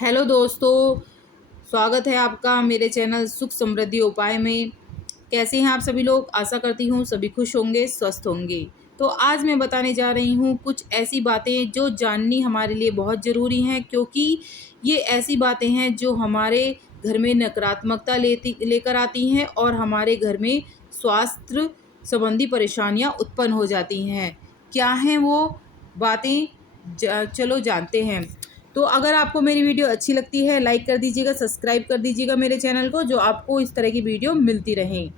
Hello दोस्तों, स्वागत है आपका मेरे चैनल सुख समृद्धि उपाय में। कैसे हैं आप सभी लोग? आशा करती हूँ सभी खुश होंगे, स्वस्थ होंगे। तो आज मैं बताने जा रही हूँ कुछ ऐसी बातें जो जाननी हमारे लिए बहुत ज़रूरी हैं, क्योंकि ये ऐसी बातें हैं जो हमारे घर में नकारात्मकता लेकर आती हैं और हमारे घर में स्वास्थ्य संबंधी परेशानियाँ उत्पन्न हो जाती हैं। क्या हैं वो बातें? चलो जानते हैं। तो अगर आपको मेरी वीडियो अच्छी लगती है, लाइक कर दीजिएगा, सब्सक्राइब कर दीजिएगा मेरे चैनल को, जो आपको इस तरह की वीडियो मिलती रहें।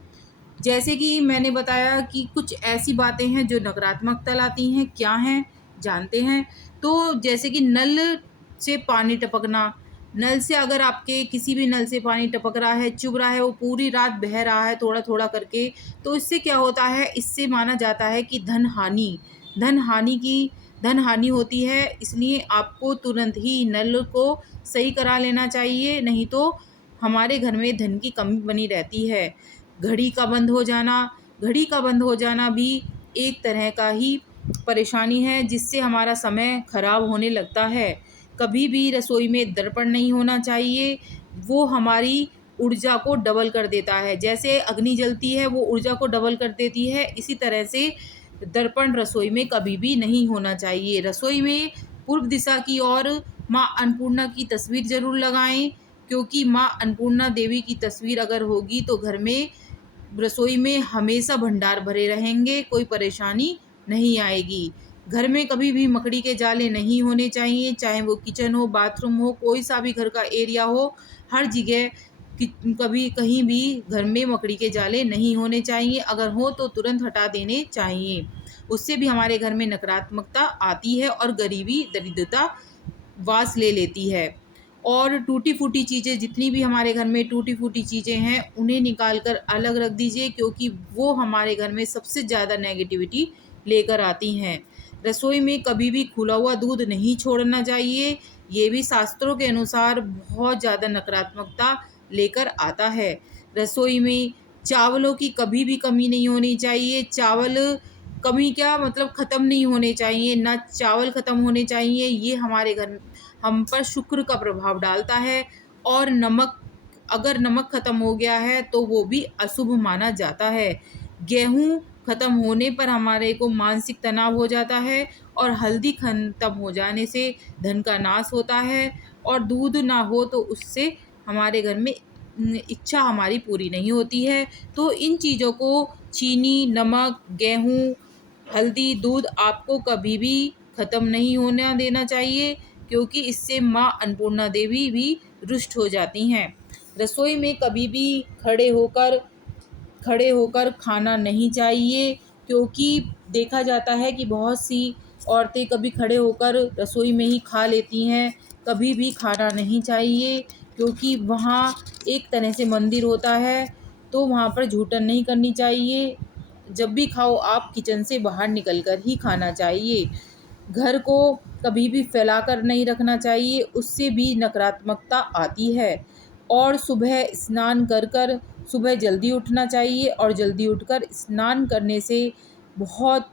जैसे कि मैंने बताया कि कुछ ऐसी बातें हैं जो नकारात्मकता लाती हैं। क्या हैं? जानते हैं। तो जैसे कि नल से पानी टपकना। नल से अगर आपके किसी भी नल से पानी टपक रहा है, चुभ रहा है, वो पूरी रात बह रहा है थोड़ा थोड़ा करके, तो इससे क्या होता है? इससे माना जाता है कि धन हानि की धन हानि होती है। इसलिए आपको तुरंत ही नल को सही करा लेना चाहिए, नहीं तो हमारे घर में धन की कमी बनी रहती है। घड़ी का बंद हो जाना घड़ी का बंद हो जाना भी एक तरह का ही परेशानी है, जिससे हमारा समय खराब होने लगता है। कभी भी रसोई में दर्पण नहीं होना चाहिए, वो हमारी ऊर्जा को डबल कर देता है। जैसे अग्नि जलती है वो ऊर्जा को डबल कर देती है, इसी तरह से दर्पण रसोई में कभी भी नहीं होना चाहिए। रसोई में पूर्व दिशा की ओर माँ अन्नपूर्णा की तस्वीर ज़रूर लगाएं, क्योंकि माँ अन्नपूर्णा देवी की तस्वीर अगर होगी तो घर में रसोई में हमेशा भंडार भरे रहेंगे, कोई परेशानी नहीं आएगी। घर में कभी भी मकड़ी के जाले नहीं होने चाहिए, चाहे वो किचन हो, बाथरूम हो, कोई सा भी घर का एरिया हो, हर जगह कभी कहीं भी घर में मकड़ी के जाले नहीं होने चाहिए। अगर हो तो तुरंत हटा देने चाहिए। उससे भी हमारे घर में नकारात्मकता आती है और गरीबी दरिद्रता वास ले लेती है। और टूटी फूटी चीज़ें, जितनी भी हमारे घर में टूटी फूटी चीज़ें हैं, उन्हें निकाल कर अलग रख दीजिए, क्योंकि वो हमारे घर में सबसे ज़्यादा नेगेटिविटी लेकर आती हैं। रसोई में कभी भी खुला हुआ दूध नहीं छोड़ना चाहिए, ये भी शास्त्रों के अनुसार बहुत ज़्यादा नकारात्मकता लेकर आता है। रसोई में चावलों की कभी भी कमी नहीं होनी चाहिए। चावल कमी क्या मतलब ख़त्म नहीं होने चाहिए, ना चावल ख़त्म होने चाहिए। ये हमारे घर हम पर शुक्र का प्रभाव डालता है। और नमक, अगर नमक ख़त्म हो गया है तो वो भी अशुभ माना जाता है। गेहूँ ख़त्म होने पर हमारे को मानसिक तनाव हो जाता है, और हल्दी ख़त्म हो जाने से धन का नाश होता है। और दूध ना हो तो उससे हमारे घर में इच्छा हमारी पूरी नहीं होती है। तो इन चीज़ों को, चीनी, नमक, गेहूँ, हल्दी, दूध, आपको कभी भी ख़त्म नहीं होना देना चाहिए, क्योंकि इससे माँ अन्नपूर्णा देवी भी रुष्ट हो जाती हैं। रसोई में कभी भी खड़े होकर खाना नहीं चाहिए, क्योंकि देखा जाता है कि बहुत सी औरतें कभी खड़े होकर रसोई में ही खा लेती हैं। कभी भी खाना नहीं चाहिए, क्योंकि वहाँ एक तरह से मंदिर होता है, तो वहाँ पर जूठन नहीं करनी चाहिए। जब भी खाओ आप किचन से बाहर निकल कर ही खाना चाहिए। घर को कभी भी फैलाकर नहीं रखना चाहिए, उससे भी नकारात्मकता आती है। और सुबह जल्दी उठना चाहिए, और जल्दी उठकर स्नान करने से बहुत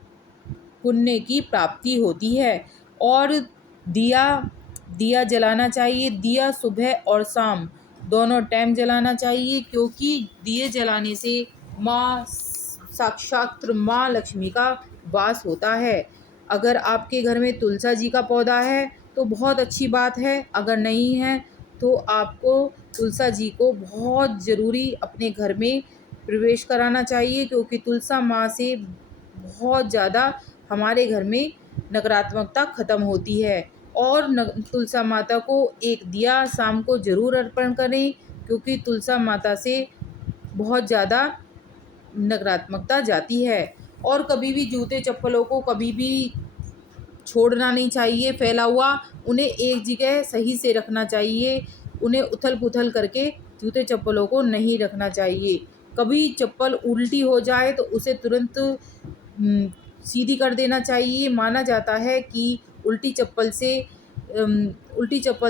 पुण्य की प्राप्ति होती है। और दिया दिया जलाना चाहिए। दिया सुबह और शाम दोनों टाइम जलाना चाहिए, क्योंकि दिए जलाने से माँ साक्षात माँ लक्ष्मी का वास होता है। अगर आपके घर में तुलसा जी का पौधा है तो बहुत अच्छी बात है, अगर नहीं है तो आपको तुलसा जी को बहुत ज़रूरी अपने घर में प्रवेश कराना चाहिए, क्योंकि तुलसा माँ से बहुत ज़्यादा हमारे घर में नकारात्मकता ख़त्म होती है। और तुलसा माता को एक दिया शाम को ज़रूर अर्पण करें, क्योंकि तुलसा माता से बहुत ज़्यादा नकारात्मकता जाती है। और कभी भी जूते चप्पलों को कभी भी छोड़ना नहीं चाहिए फैला हुआ, उन्हें एक जगह सही से रखना चाहिए। उन्हें उथल-पुथल करके जूते चप्पलों को नहीं रखना चाहिए। कभी चप्पल उल्टी हो जाए तो उसे तुरंत सीधी कर देना चाहिए। माना जाता है कि उल्टी चप्पल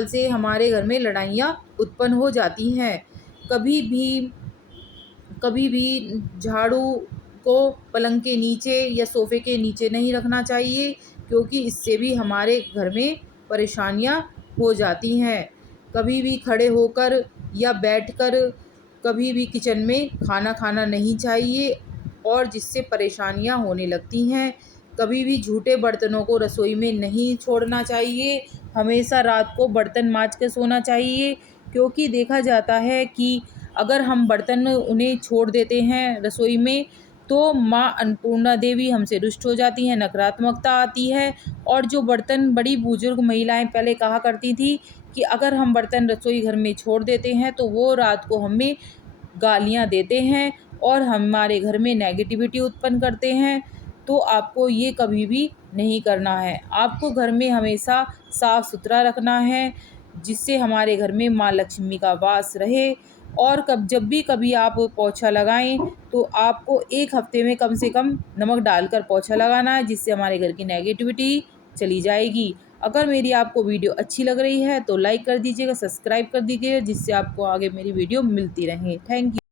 से हमारे घर में लड़ाइयाँ उत्पन्न हो जाती हैं। कभी भी कभी भी झाड़ू को पलंग के नीचे या सोफ़े के नीचे नहीं रखना चाहिए, क्योंकि इससे भी हमारे घर में परेशानियाँ हो जाती हैं। कभी भी खड़े होकर या बैठकर कभी भी किचन में खाना खाना नहीं चाहिए और जिससे परेशानियां होने लगती हैं। कभी भी झूठे बर्तनों को रसोई में नहीं छोड़ना चाहिए। हमेशा रात को बर्तन मांज के सोना चाहिए, क्योंकि देखा जाता है कि अगर हम बर्तन उन्हें छोड़ देते हैं रसोई में तो माँ अन्नपूर्णा देवी हमसे रुष्ट हो जाती हैं, नकारात्मकता आती है। और जो बर्तन बड़ी बुजुर्ग महिलाएं पहले कहा करती थी कि अगर हम बर्तन रसोई घर में छोड़ देते हैं तो वो रात को हमें गालियाँ देते हैं और हमारे घर में नेगेटिविटी उत्पन्न करते हैं। तो आपको ये कभी भी नहीं करना है। आपको घर में हमेशा साफ़ सुथरा रखना है, जिससे हमारे घर में माँ लक्ष्मी का वास रहे। और जब भी कभी आप पोछा लगाएं तो आपको 1 हफ्ते में कम से कम नमक डालकर पोछा लगाना है, जिससे हमारे घर की नेगेटिविटी चली जाएगी। अगर मेरी आपको वीडियो अच्छी लग रही है तो लाइक कर दीजिएगा, सब्सक्राइब कर दीजिएगा, जिससे आपको आगे मेरी वीडियो मिलती रहे। Thank you.